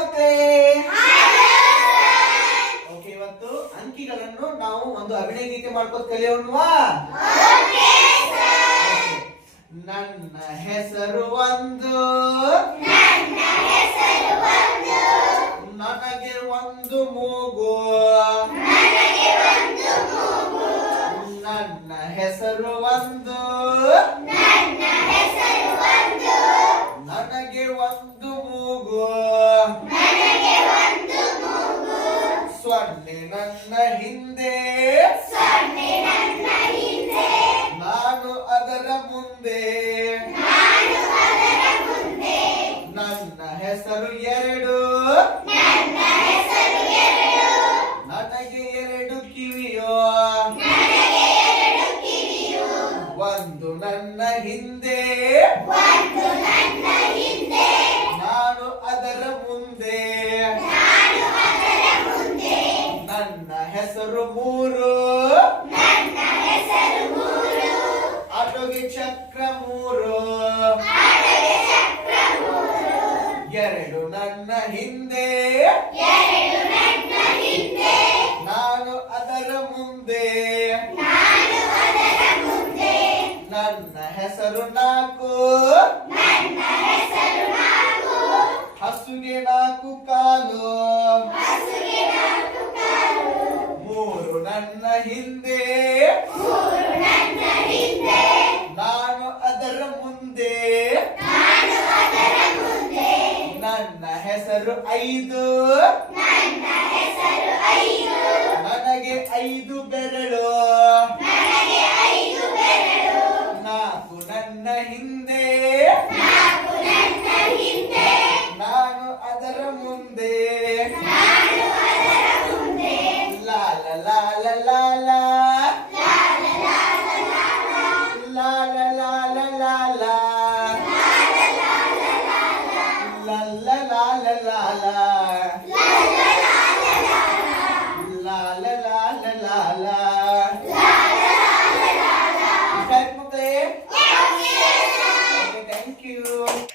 ಮಕ್ಕಳೇ. ಓಕೆ, ಇವತ್ತು ಅಂಕಿಗಳನ್ನು ನಾವು ಒಂದು ಅಭಿನಯ ಗೀತೆ ಮಾಡ್ಕೋತ ಕಲಿಯೋಣವಾ? ನನ್ನ ಹೆಸರು ಒಂದು, ನನಗೆ ಒಂದು ಮೂಗು. ನನ್ನ ಹೆಸರು ಒಂದು, ನನಗೆ ಒಂದು ಮೂಗು. ಸೊನ್ನೆ ನನ್ನ ಹಿಂದೆ, ನಾನು ಅದರ ಮುಂದೆ. ನನ್ನ ಹೆಸರು ಎರಡು, ನನಗೆ ಎರಡು ಕಿವಿಯೋ. ಒಂದು ನನ್ನ ಹಿಂದೆ, ನಾನು ಅದರ ಮುಂದೆ. ನನ್ನ ಹೆಸರು ಮೂರು, ಆಟೋಗೆ ಚಕ್ರ ಮೂರು. ಎರಡು ನನ್ನ ಹಿಂದೆ, ನಾನು ಅದರ ಮುಂದೆ. ನನ್ನ ಹೆಸರು ನಾಲ್ಕು, ಹಸುಗೆ ನಾಲ್ಕು ಕಾಲು. ಮೂರು ನನ್ನ ಹಿಂದೆ, ನಾನು ಅದರ ಮುಂದೆ. ನನ್ನ ಹೆಸರು ಐದು, ನನಗೆ ಐದು ಬೆರಳು. ನಾಲ್ಕು ನನ್ನ ಹಿಂದೆ, ನಾನು ಅದರ ಮುಂದೆ. ಲಾಲ ಲಾಲ ಲಾಲ, ಲಾಲ ಲಾಲ ಲಾಲ, ಲಲ್ಲ ಲಾಲ ಲಾಲ, ಲಾಲ ಲಾಲ ಲಾಲ.